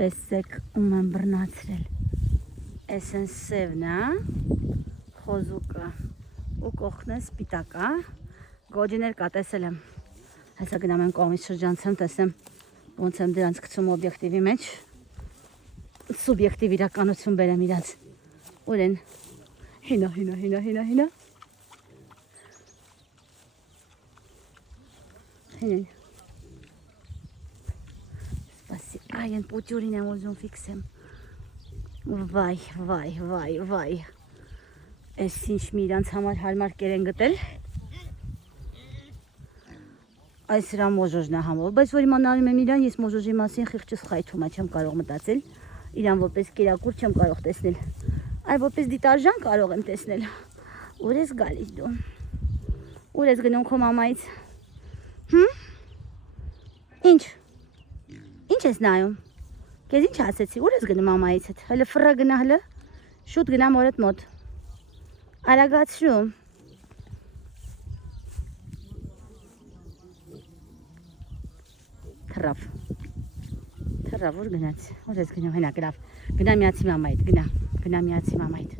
Տեսեք ում եմ բռնացրել։ Էս են սևն է, խոզուկը ու կողքն է սպիտակա, գոջիներ կա տեսել եմ։ Հեսա գնամ եմ կողմից շրջանցեմ, տեսեմ ոնց եմ դրանց գցում օբյեկտիվի մեջ, սուբյեկտիվ իրականություն բերեմ իրանց, ուր են, հինա, հին են, սպասի, այ են պուտյուրին եմ ուզում ֆիքսեմ, վայ, ես ինչ մի իրանց համար հարմար կեր են գտել, այս իրա մոժոժն է համով, բայց որ իմանալում եմ իրան, ես մոժոժի մասին խիղճս խայթում չեմ կարող մտածել, իրան որպես կերակուր չեմ կարող տեսնել, այ որպես դիտարժան կարող եմ տեսնել, ուր ես գալիս դու, ուր ես գնում քո մամայից, ինչ ես նայում, կեզ ինչ ասեցի, ուր ես գնում մամայից հետ, հլը ֆռա գնա հլը, շուտ գնա մորդ մոտ, արագացրում, թռավ, ուր գնաց, ուր ես գնում, հենա գրավ, գնա միացի մամայիդ, գնա միացի մամայիդ,